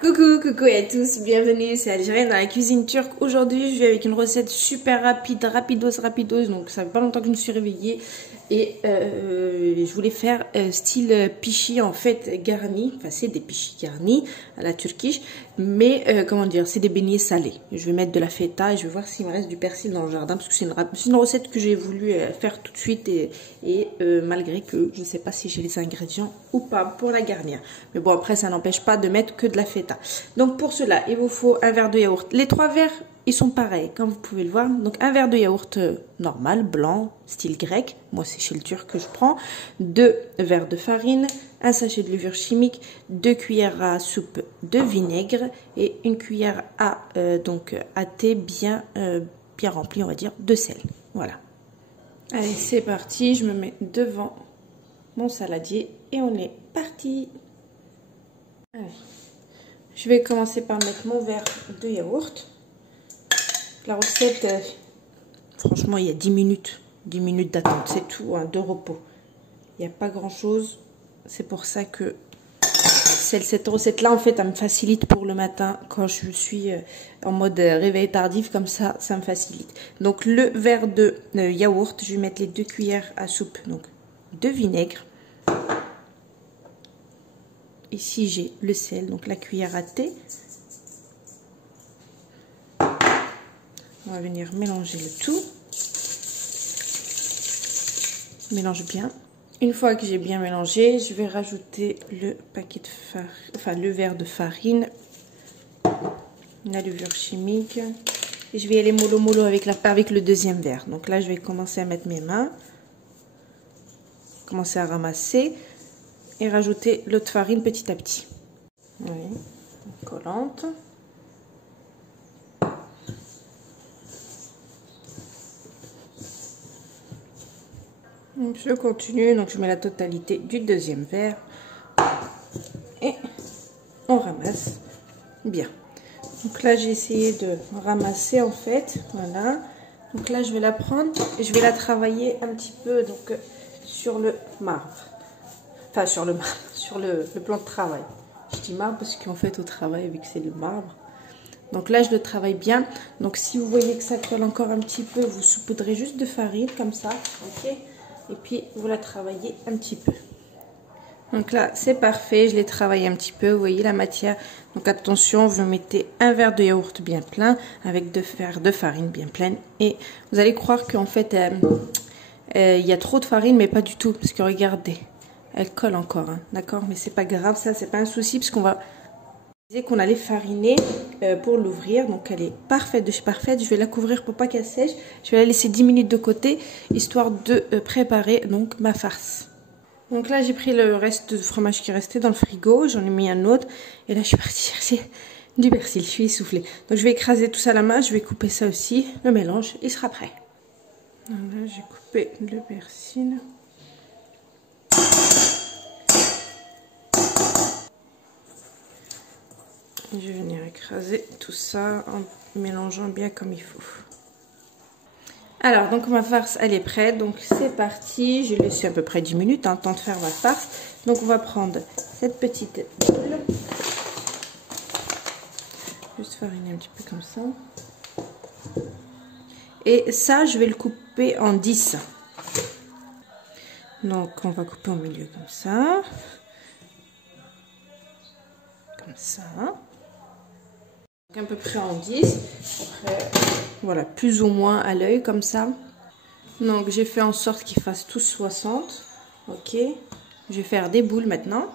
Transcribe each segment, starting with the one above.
Coucou à tous, bienvenue, c'est Algérienne dans la cuisine turque. Aujourd'hui, je vais avec une recette super rapide, rapidos, donc ça fait pas longtemps que je me suis réveillée. Et je voulais faire style pichi en fait garni, enfin c'est des pichis garnis à la turquiche, mais comment dire, c'est des beignets salés. Je vais mettre de la feta et je vais voir s'il me reste du persil dans le jardin parce que c'est une recette que j'ai voulu faire tout de suite et malgré que je ne sais pas si j'ai les ingrédients ou pas pour la garnir. Mais bon, après ça n'empêche pas de mettre que de la feta. Donc pour cela, il vous faut un verre de yaourt. Les 3 verres, ils sont pareils, comme vous pouvez le voir. Donc un verre de yaourt normal, blanc, style grec. Moi, c'est chez le turc que je prends. 2 verres de farine, un sachet de levure chimique, 2 cuillères à soupe de vinaigre et une cuillère à thé bien remplie, on va dire, de sel. Voilà. Allez, c'est parti. Je me mets devant mon saladier et on est parti. Allez. Je vais commencer par mettre mon verre de yaourt. La recette, franchement, il y a 10 minutes d'attente, c'est tout, hein, de repos. Il n'y a pas grand chose. C'est pour ça que cette recette-là, en fait, elle me facilite pour le matin quand je suis en mode réveil tardif, comme ça me facilite. Donc, le verre de yaourt, je vais mettre les 2 cuillères à soupe donc, de vinaigre. Ici, j'ai le sel, donc la cuillère à thé. On va venir mélanger le tout. Mélange bien. Une fois que j'ai bien mélangé, je vais rajouter le paquet de farine, enfin le verre de farine, la levure chimique. Et je vais aller mollo avec le deuxième verre. Donc là, je vais commencer à mettre mes mains, commencer à ramasser et rajouter l'autre farine petit à petit. Oui, collante. Je continue, donc je mets la totalité du deuxième verre et on ramasse bien. Donc là j'ai essayé de ramasser en fait, voilà. Donc là je vais la prendre et je vais la travailler un petit peu donc sur le marbre, enfin sur le marbre, sur le plan de travail. Je dis marbre parce qu'en fait au travail vu que c'est le marbre. Donc là je le travaille bien. Donc si vous voyez que ça colle encore un petit peu, vous saupoudrez juste de farine comme ça, ok. Et puis vous la travaillez un petit peu. Donc là c'est parfait, je l'ai travaillé un petit peu, vous voyez la matière. Donc attention, vous mettez un verre de yaourt bien plein avec 2 verres de farine bien pleine. Et vous allez croire qu'en fait il y a trop de farine, mais pas du tout. Parce que regardez, elle colle encore, hein, d'accord. Mais c'est pas grave, ça c'est pas un souci parce qu'on va... qu'on allait fariner pour l'ouvrir, donc elle est parfaite de chez parfaite. Je vais la couvrir pour pas qu'elle sèche. Je vais la laisser 10 minutes de côté histoire de préparer donc ma farce. Donc là j'ai pris le reste de fromage qui restait dans le frigo, j'en ai mis un autre et là je suis partie chercher du persil, je suis essoufflée. Donc je vais écraser tout ça à la main, je vais couper ça aussi, le mélange il sera prêt. Donc là j'ai coupé le persil. Je vais venir écraser tout ça en mélangeant bien comme il faut. Alors, donc ma farce, elle est prête. Donc, c'est parti. J'ai laissé à peu près 10 minutes, hein, temps de faire ma farce. Donc, on va prendre cette petite boule. Juste fariner un petit peu comme ça. Et ça, je vais le couper en 10. Donc, on va couper au milieu comme ça. Comme ça. À peu près en 10. Après, voilà, plus ou moins à l'œil comme ça. Donc j'ai fait en sorte qu'ils fassent tous 60. Ok. Je vais faire des boules maintenant.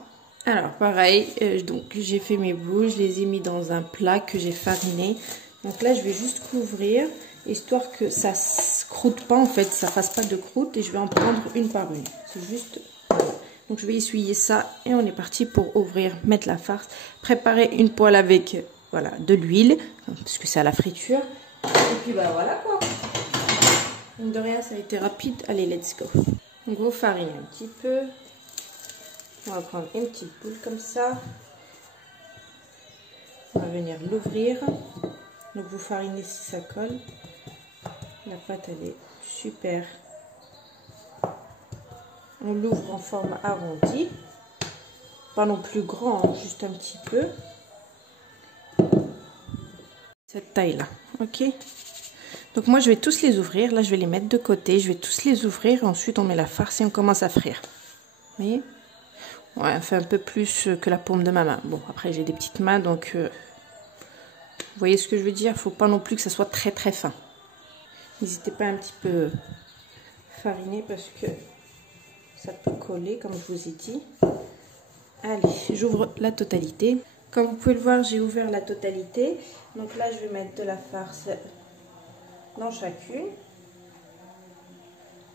Alors pareil, donc j'ai fait mes boules, je les ai mis dans un plat que j'ai fariné. Donc là je vais juste couvrir, histoire que ça ne croûte pas en fait, ça fasse pas de croûte. Et je vais en prendre une par une. C'est juste... Donc je vais essuyer ça et on est parti pour ouvrir, mettre la farce. Préparer une poêle avec... voilà, de l'huile, parce que c'est à la friture. Et puis bah voilà quoi. Donc de rien, ça a été rapide. Allez, let's go. Donc vous farinez un petit peu. On va prendre une petite boule comme ça. On va venir l'ouvrir. Donc vous farinez si ça colle. La pâte, elle est super. On l'ouvre en forme arrondie. Pas non plus grand, hein, juste un petit peu. Cette taille-là, ok? Donc moi, je vais tous les ouvrir. Là, je vais les mettre de côté. Je vais tous les ouvrir. Ensuite, on met la farce et on commence à frire. Vous voyez? Ouais, on fait un peu plus que la paume de ma main. Bon, après, j'ai des petites mains, donc... vous voyez ce que je veux dire? Il ne faut pas non plus que ça soit très très fin. N'hésitez pas un petit peu fariner parce que ça peut coller, comme je vous ai dit. Allez, j'ouvre la totalité. Comme vous pouvez le voir, j'ai ouvert la totalité. Donc là, je vais mettre de la farce dans chacune.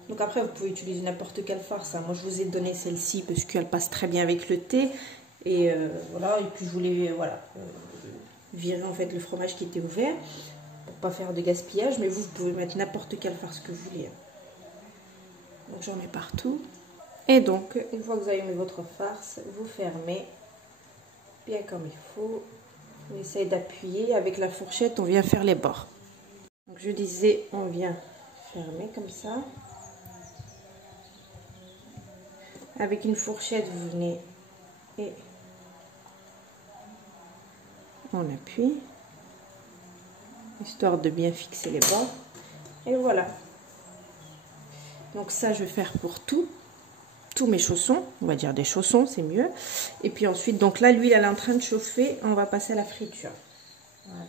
Donc après, vous pouvez utiliser n'importe quelle farce. Hein. Moi, je vous ai donné celle-ci parce qu'elle passe très bien avec le thé. Et voilà, et puis je voulais virer en fait le fromage qui était ouvert pour pas faire de gaspillage. Mais vous pouvez mettre n'importe quelle farce que vous voulez. Donc j'en mets partout. Et donc, une fois que vous avez mis votre farce, vous fermez bien comme il faut. On essaye d'appuyer. Avec la fourchette, on vient faire les bords. Donc je disais, on vient fermer comme ça. Avec une fourchette, vous venez et on appuie, histoire de bien fixer les bords. Et voilà. Donc ça, je vais faire pour tous mes chaussons. On va dire des chaussons, c'est mieux. Et puis ensuite, donc là, l'huile, elle est en train de chauffer. On va passer à la friture. Voilà.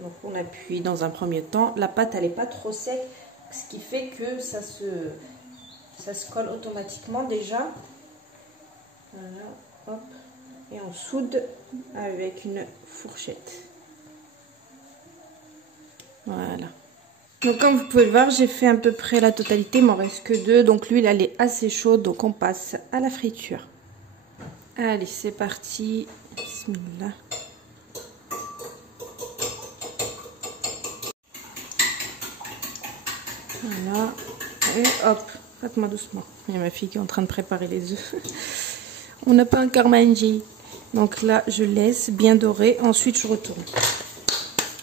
Donc on appuie dans un premier temps. La pâte, elle n'est pas trop sec, ce qui fait que ça se colle automatiquement déjà. Voilà, hop. Et on soude avec une fourchette. Voilà. Donc comme vous pouvez le voir, j'ai fait à peu près la totalité, il m'en reste que 2. Donc l'huile, elle est assez chaude, donc on passe à la friture. Allez, c'est parti. Bismillah. Voilà. Et hop, faites-moi doucement. Il y a ma fille qui est en train de préparer les œufs. On n'a pas encore mangé. Donc là, je laisse bien dorer. Ensuite, je retourne.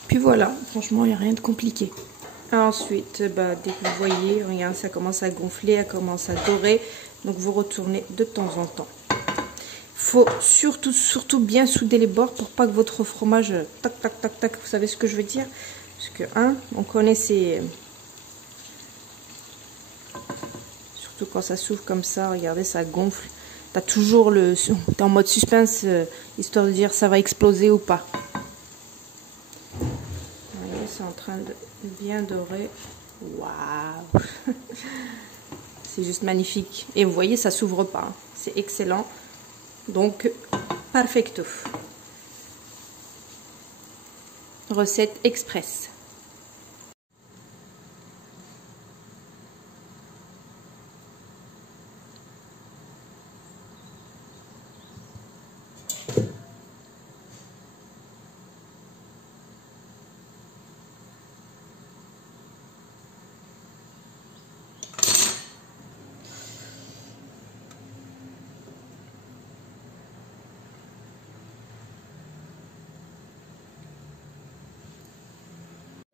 Puis voilà, franchement, il n'y a rien de compliqué. Ensuite, dès que vous voyez, regarde, ça commence à gonfler, elle commence à dorer. Donc vous retournez de temps en temps. Il faut surtout bien souder les bords pour pas que votre fromage tac tac tac tac. Vous savez ce que je veux dire? Parce que on connaît ces... Surtout quand ça s'ouvre comme ça, regardez, ça gonfle. T'as toujours t'es en mode suspense, histoire de dire ça va exploser ou pas. Vous voyez, c'est en train de bien dorer. Waouh! C'est juste magnifique. Et vous voyez, ça s'ouvre pas. Hein. C'est excellent. Donc, perfecto. Recette express.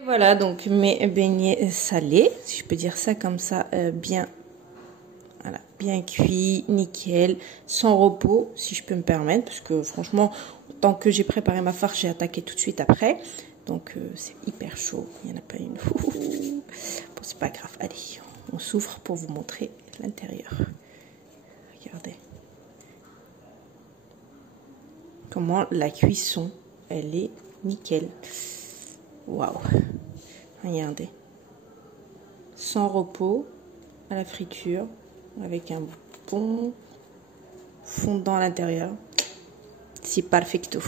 Voilà donc mes beignets salés, si je peux dire ça comme ça, bien cuit, nickel, sans repos, si je peux me permettre, parce que franchement, tant que j'ai préparé ma farce, j'ai attaqué tout de suite après. Donc c'est hyper chaud, il n'y en a pas une. Bon, c'est pas grave, allez, on s'ouvre pour vous montrer l'intérieur. Regardez comment la cuisson, elle est nickel. Waouh, regardez, sans repos à la friture, avec un bon fondant à l'intérieur. C'est perfecto.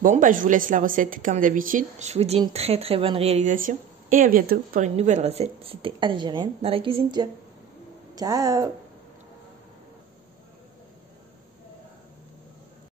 Bon, je vous laisse la recette comme d'habitude. Je vous dis une très très bonne réalisation et à bientôt pour une nouvelle recette. C'était Algérienne dans la cuisine turque. Ciao.